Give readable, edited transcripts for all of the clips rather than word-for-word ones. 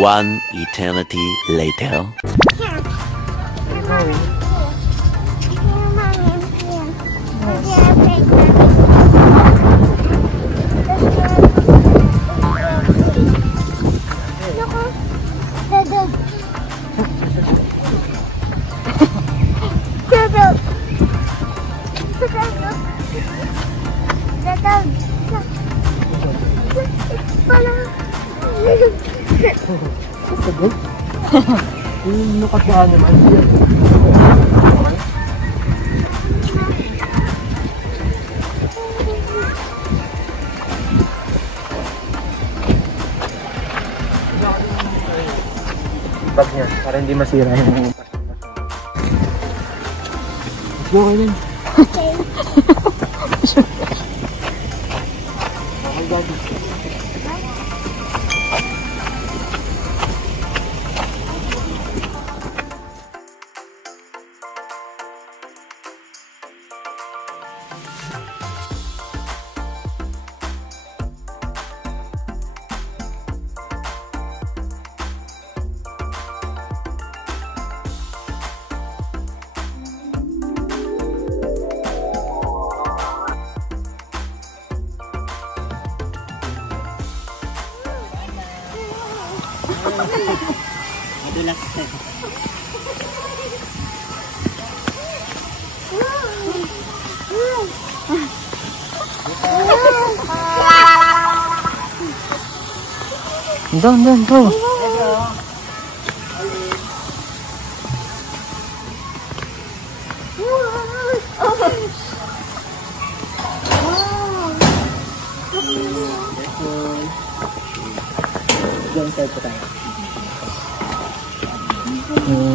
One eternity later. Yung nakasaan naman siya. Bag niya, para hindi masira yung go kayo. Okay. Madulas. Doon, go. Diyan tayo po tayo.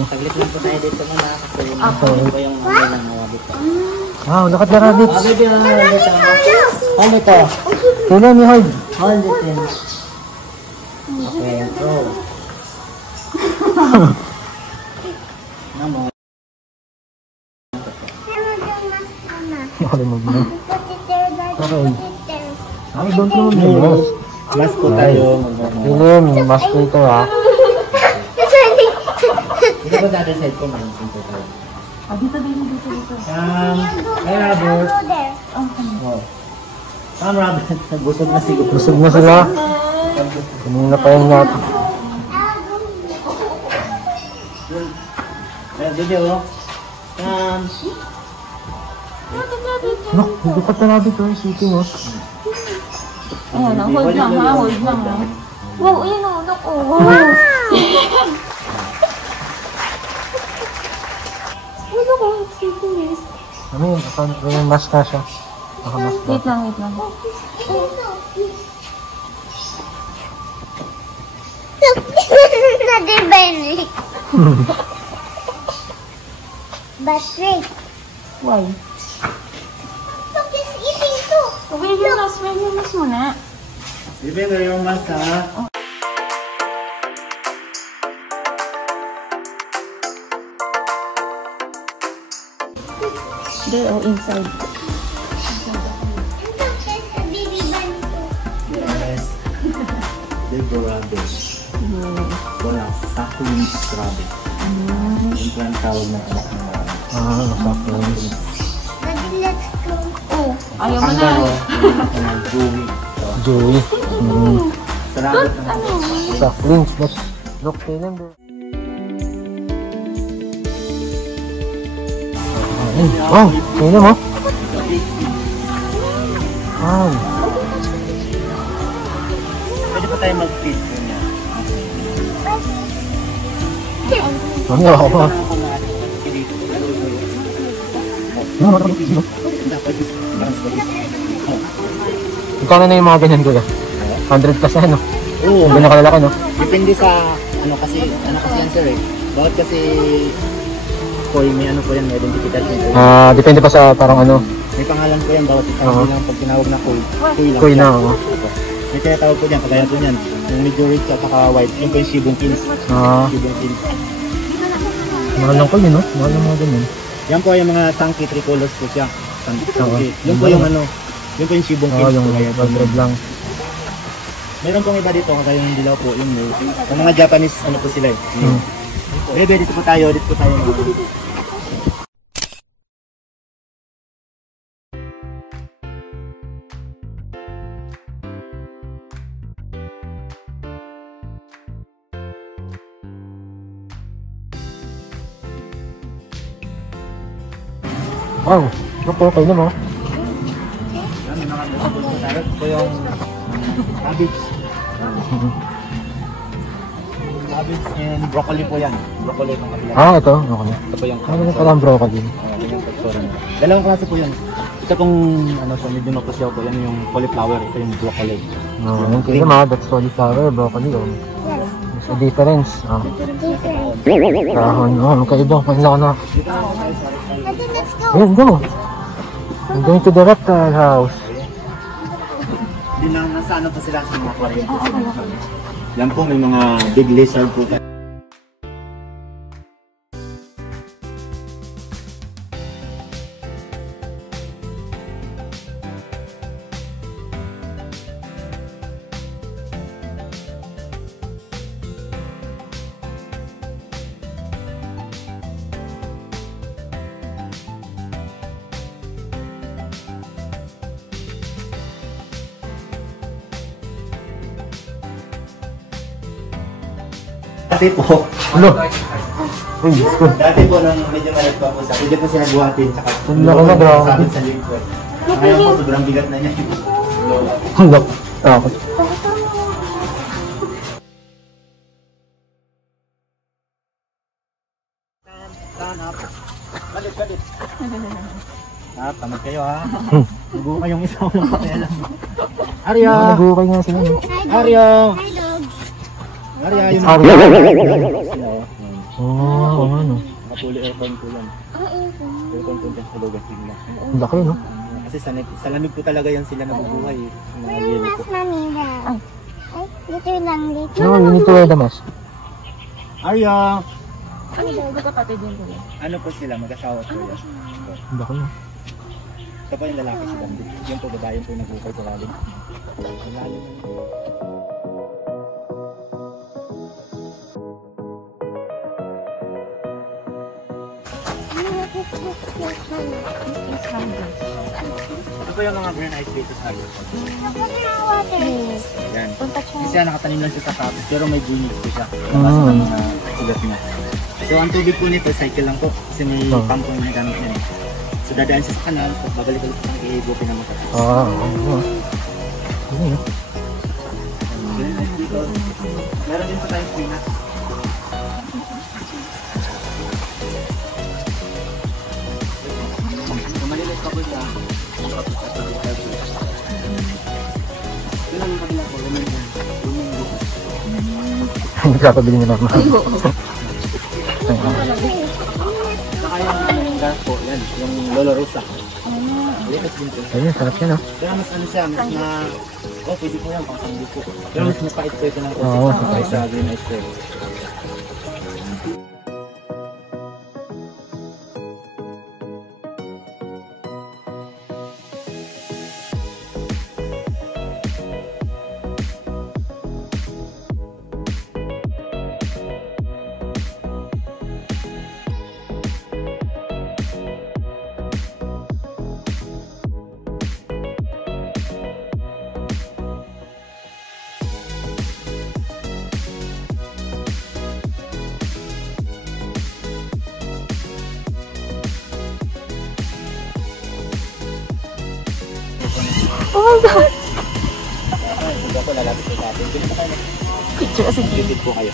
Saglit lang po tayo dito muna kasi ito po yung mga nangawa dito. Wow, look at the rabbits. Hold ito. Tingnan niyo, hold. Hold it in. Okay, go. Namo. Remove mo. Okay. Ay, don't remove No. mo. Mas po tayo. Ilim, mas po ito ha. Ito ba dati side ko man? Dito. Hey, Robert. Oh. Come, Robert. Busog na siguro. Busog na sila. Kanina pa yung natin. Video. Come. Look, hindi pa talabi ito yung sitting oh. Ayan, hold lang ha, hold lang ha. Wow, ayun o, naku. Wow! Ano ko, sitting eh. Ano yun? Yung mask na siya. Naka-mask na. Wait lang. Nadibenny. Battery. Why? Look, it's eating too. Okay, yung mas muna. Bibig na yung masa. There, inside. Look, there's a baby bunny too. Yes. Big rabbit. Wala. Suckling rabbit. Yung plan tawag ng anak ng rabbit. suckling. Daddy, let's go. Oh, ayaw mo Ang na. dalawa. Joey. Joey. Sa rabbit naman. Suckling. Look, tingnan bro. Wow, tingnan mo. Wow. Pwede pa tayo mag-feed po niya. Ano ako pa? Ikaw na yung mga ganyan ko 100 kasi ano? Oo. Ganyan kalalaki no? Depende sa ano kasi yan sir eh. Bakit kasi koi may ano po yan, may identity po. Depende pa sa parang ano. May pangalan po yan, bawat isa lang pag tinawag na koi. Koi na ako. May tinatawag po dyan, kagaya po yan. Yung medyo rich at saka white, yung po yung Shibong Kings. Shibong Kings. Mahal lang ko yun no? Mahal lang mga ganyan. Yan po yung mga Sankey tricolors po siya. Sankey. Yun po yung ano, yun po yung Shibong Kings. Yung 100 lang. Meron pong iba dito, kaya yung dilaw po, yung may. Yung mga Japanese, ano po sila eh. Bebe, dito po tayo. Wow, okay na mo. Yan, may mga vegetable po tayo. Ito po yung cabbage. Cabbage and broccoli po yan. Broccoli ng kabila. Ito. Okay. Ito po yung Ano na pala ang broccoli? yung texture niya. Dalawang klase po yun. Ito pong ano po, medyo mapasyaw po. Yan yung cauliflower. Ito yung broccoli. Okay naman, that's cauliflower, broccoli. There's a difference. Different. Kahon, magkaiba. Kailangan na. Daddy, let's go. Ayun, go. I'm going to the reptile house. Hindi lang nasa ano po sila sa mga aquarium po sila. Yan po, may mga big lizard po tayo. Dati po, dati po nung medyo malit pa po sa, hindi po sila buhatin, tsaka Ang laki na, bro. sabit sa liquid. Ngayon po, sobrang bigat na niya. Look. Takot. Balit. Tamad kayo ha. Naguho kayong isa ko ng pakialam. Arya! Nag-ukay nga sila. Arya! Hi, dogs. Arya! Yun Arya. sila oh. Ano. Nakapuli aircon po yan. Aircon po dyan sa lugar sila. Ang laki, no? Kasi sa lamig po talaga yan sila nabubuhay. Mga Where yelo mas po. mami have? Ay, dito lang, dito. No, you need to wear the mask. Arya! Ano yung kapatid din ko? Ano po sila? Mag-asawa po yan. Ang laki, no? Ito po yung lalaki si Bambi. Yung po babae po nag-ukay sa lalim. Ang lalim. Ito po yung mga green ice dito sa akin. Water. Yan. Punta siya. Kasi nakatanim lang siya sa tapos pero may drainage po siya. Nabasa ng mga sugat niya. So ang tubig po nito, cycle lang po. Kasi may pump po yung nagamit niya. So dadaan siya sa kanal, so babalik ulit ng ihigo pinamatas. Oo. Ano, no? Dito, meron din po tayong peanut. So malilit pa po siya. Yun lang yung kabila po, lemon yan. Nagkakabili niya naman. Saka yung gas po, yan, yung Lolo Rosa. Likas din po. Ayun, sarap yan, no? Pero mas ano siya, mas na... Oh, pwede po yan, pang sandi po. Pero mas mapait po ito ng Oo, konti sa green ice cream. Oh my God! Sige po, lalapit po sa atin. Pwede po kayo Picture kasi mag-visit po kayo.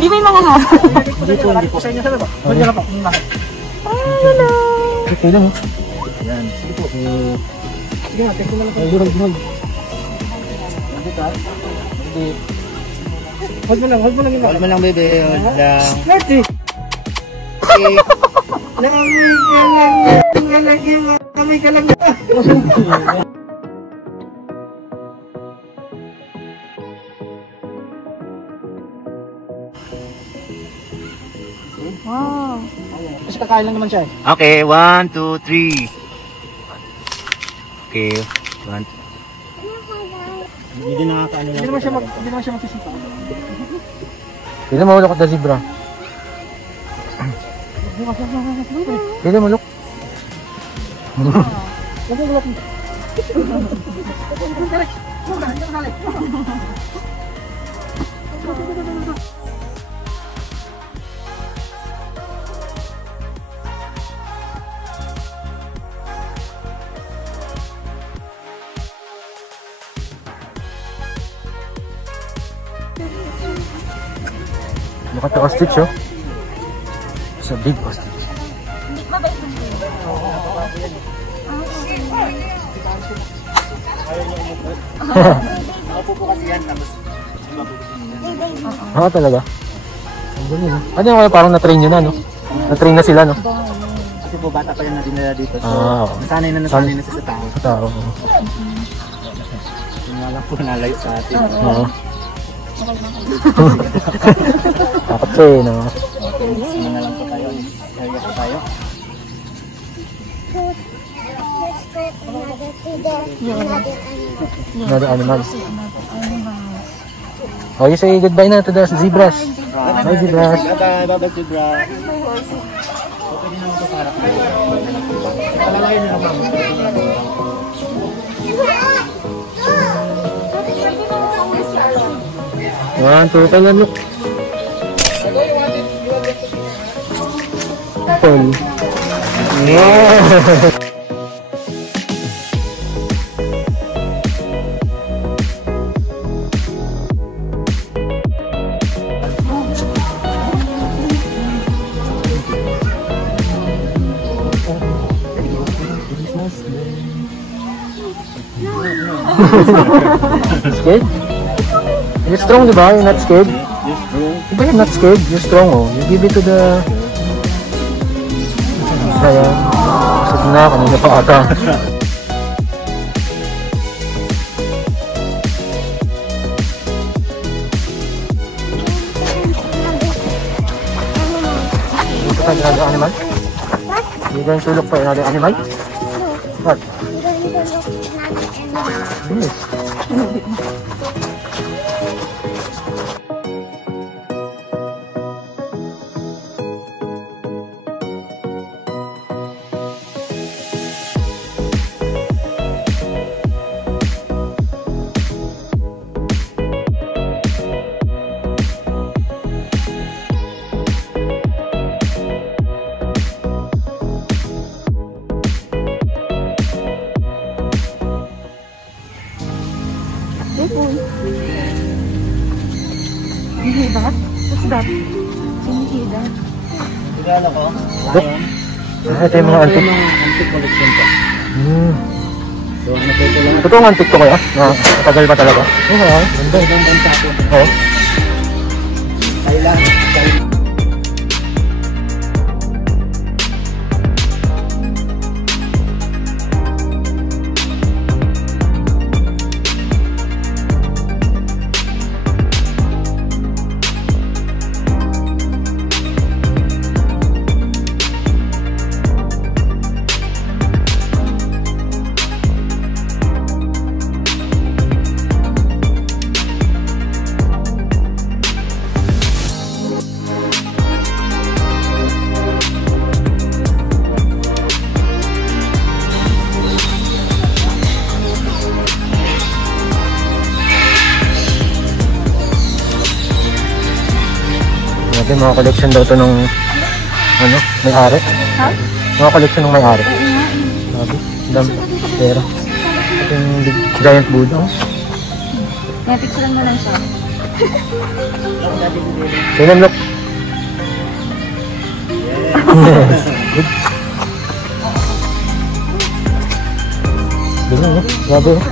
Di ba yung mga ha? Hindi po, hindi po. Sa inyo talaga. Pwede na po. Hello! Okay lang, no? Yan. Sige po. Sige na, tempo na lang po. Ay, hirag. Hindi ka. Hindi. Hold mo lang yun. Hold mo lang, bebe. Hold lang. Let's Wow! Kasi kakain lang naman siya, eh. Okay, 1, 2, 3. Okay, 1. Hindi nakakaano lang. Hindi naman siya magsisipa. Hindi mo ulok at zebra. Hindi mo ulok. Look at the ostrich, oh. It's a big ostrich. Nakapupo kasi yan, tapos Oo, talaga. Ang galing, ah. Ano yung parang na-train yun na, no? Na-train na sila, no? kasi po bata pa yan na dinala dito. So, Oo. nasanay na nasanay na siya sa tao. Sa tao. Yung nga lang po nalayo sa atin. Oo. Takot siya, eh, no? Sige na lang po tayo. Kaya po tayo. Let's go another to the another animal. Another animal. Oh, you say goodbye na to the zebras. Bye, zebras. Bye-bye, zebra. Pwede naman po sa harap. Palalayo na naman. 1, 2, 3, look. Apple. Yeah. Scared? You're strong, diba? You're not scared? Diba you're not scared? You're strong, oh. You give it to the... Ayan. Sige na, kanina pa ata. Dito ka, another animal? You're going to look for another animal? What? Yes. You hear that? What's that? Can you hear that? Regalo ko. Look. Ito yung mga antique. Antique collection ko. So, ano po ito lang? Ito ang antique to kaya? Matagal pa talaga? Oo, ganda. Ibang bansa po. Oo. Thailand. Yung mga collection daw to nung ano, may-ari. Ha? Mga collection ng may-ari. Sabi, dami pera. Ito yung big, giant Buddha. Oh. May picturean mo lang siya. Sino look? Yes. Good. Ganyan, no? Grabe, oh.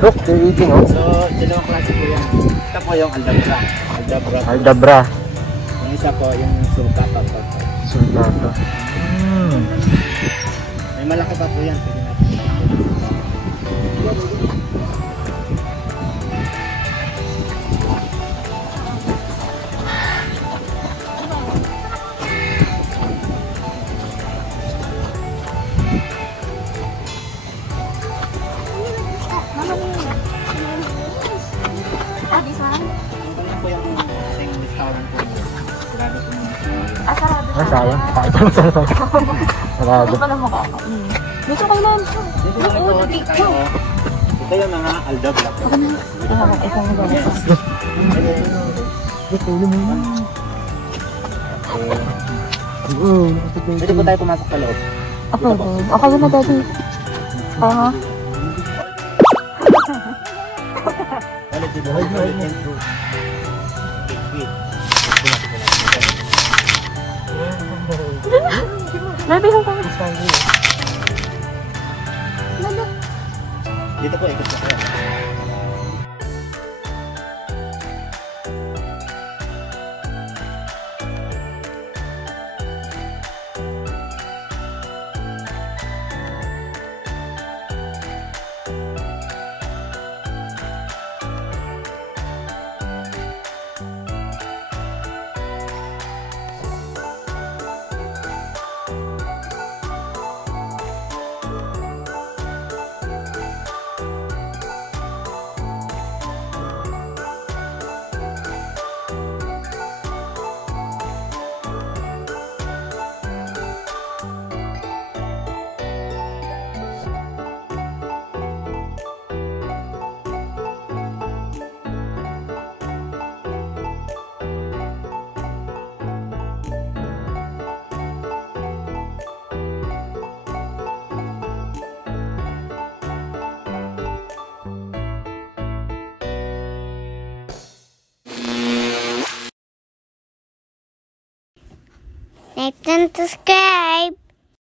Look, they're eating, oh. So, dalawang klase po yan. Ito po yung aldabra. Aldabra. Yung isa po, yung sulcata po. Sulcata. May malaki pa po yan. Pwede natin. Ah, sayang. Kahit anong sarap. Sarado. Hindi pa lang makakain. Dito kayo lang. Dito lang ito, dito tayo. Ito yung mga Alda Black. Isang Yes. Pwede po tayo pumasok sa loob. Ako din. Ako yun na, Daddy. Oo. Daddy, hanggang. Dito po, ikot po kayo. Like and subscribe.